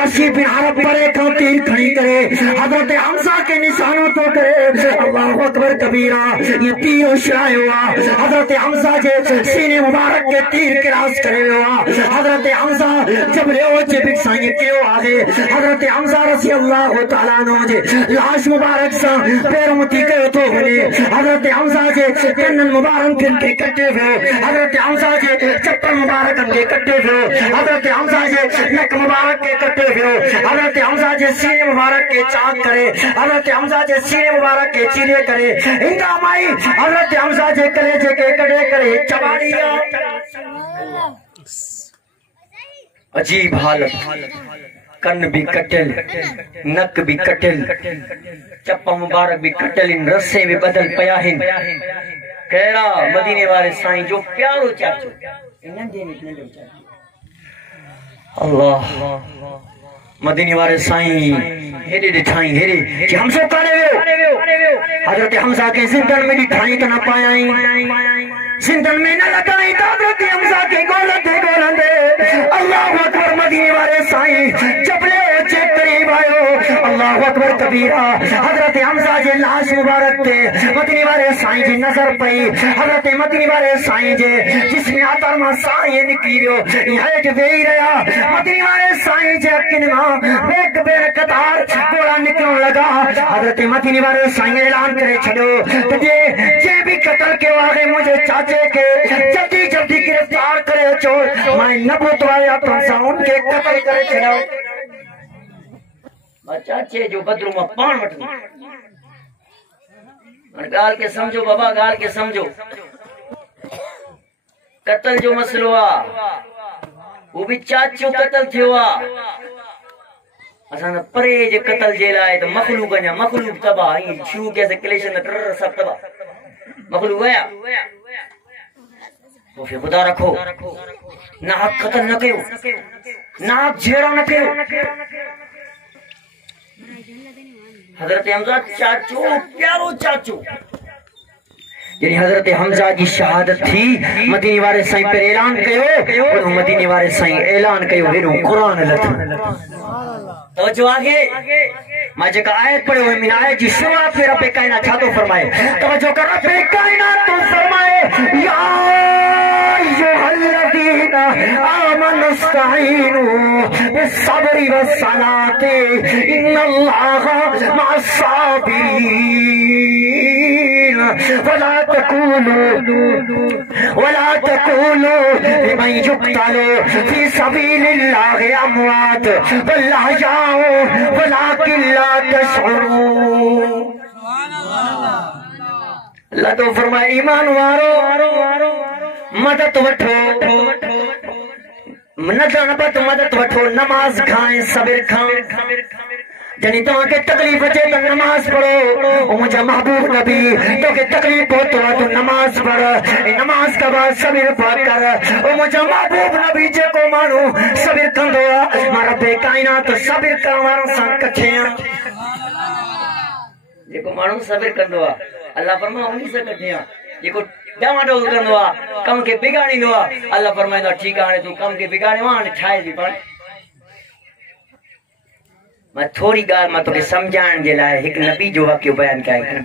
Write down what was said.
बिन हरफ परे का तीर खड़ी करे, हजरत हमजा के निशानों तो करे। अल्लाह अकबर कबीरा, ये तीर उछाया हुआ हजरत हमजा के सीने मुबारक के तीर क्रॉस करे हुआ। हजरत हमजा जब ले जे बिकसाई क्यों आगे, हजरत हमजा रसी अल्लाह तआला नो जे लाश मुबारक सा पैरों मती के तो बने। हजरत हमजा के कन्नन मुबारक के कटे हुए, हजरत हमजा के चप्पल मुबारक के कटे हुए, हजरत हमजा के नक मुबारक के कटे हुए, हजरत हमजा के सीने मुबारक के चाक करे, हजरत हमजा के सीने मुबारक के चीरे करे। इंदा माई हजरत हमजा के कलेजे के कड़े करे चबाड़िया। अजीब हालत, कन्न भी कटल, नक भी कटल, चप्पा मुबारक भी कटल, इन रस्से भी बदल पया हिन। कहड़ा मदीने वाले साईं जो प्यारो चाचो, अल्लाह मदीने वाले साईं हेरे दिखाई हेरे कि हम सब काने वे हजरत हमजा के जिंदन में दिखाई तो ना पायाई, जिंदन में न लगाई तो हजरत हमजा के गोलन दे। अल्लाह अकबर मदीने वाले साईं जब ले चेक करीब आयो, अल्लाह अकबर कबीरा। हजरत हमजा के लाश मुबारक थे मदीने वाले साईं जी नजर पई, हजरत मदीने वाले साईं जे जिसमें आतर मा साईं निकलियो यह जे वेई रहा। मदीने वाले साईं जे किनमा बेक बेर कतार गोला निकलने लगा। हजरत मदीने वाले साईं ऐलान करे छड़ो तो जे भी कत्ल के वागे मुझे चाचे के जल्दी जल्दी गिरफ्तार करे चोर मैं नबूत आया तो साउंड के कत्ल करे छड़ो। चाचे जो बदरू में पान वठो गाल के समझो बाबा, गाल के समझो। कत्ल जो मसलो आ वो भी चाचो कत्ल थियो आ। असां परे जे कत्ल जे लाए तो मखलूक अञा मखलूक तबाह आई छू कैसे क्लेशन कर सब तबाह मखलूक आया। तो फिर खुदा रखो नाक कत्ल न कयो, नाक झेड़ा न कयो। हजरत हमजा चाचो प्यारो चाचो, यानी हजरत हमजा की शहादत थी मदीने वाले साईं पर ऐलान कयो और मदीने वाले साईं ऐलान कयो हेरो कुरान लथ। तो जो आगे मां जेका आयत पढ़ो है मिन आयत जी शुरुआत में रब कायनात छा तो फरमाए, तो जो कर रब कायनात तो फरमाए या अय्युहल्लज़ीना आमनुस्तईनु बिस्सब्रि वस्सलाति इन्नल्लाहा मअस्साबिरीन वला तकूलू लिमन युक्तलू फी सबीलिल्लाहि अमवात बल अहयाउ वलाकिन ला तशऊरून। अल्लाह तो फरमाए ईमान वारो मदद वठो, मदद वठो, नमाज खाए सबिर खाए। जनी तो के तकलीफ अचे तो नमाज पढ़ो, मुझा महबूब नबी तो के तकलीफ हो तो नमाज पढ़, नमाज का बाद सबिर कर। मुझा महबूब नबी जेको मानू सबिर कंदो आ मारा बेकाइना तो सबिर करण वारन सां कठे आ। जेको मानू सबिर कंदो आ अल्लाह फरमाए उन्हीं से कठे आ। जेको डामाडोल कंदो आ कम के बिगाड़ींदो आ अल्लाह फरमाईंदो ठीक आ हाणे तू कम के बिगाड़ियो आ हाणे ठाहे थी पाण। मैं थोड़ी गाल मां तोखे समझाइण जे लाइ हिकु नबी जो वाक़ियो बयान कयां।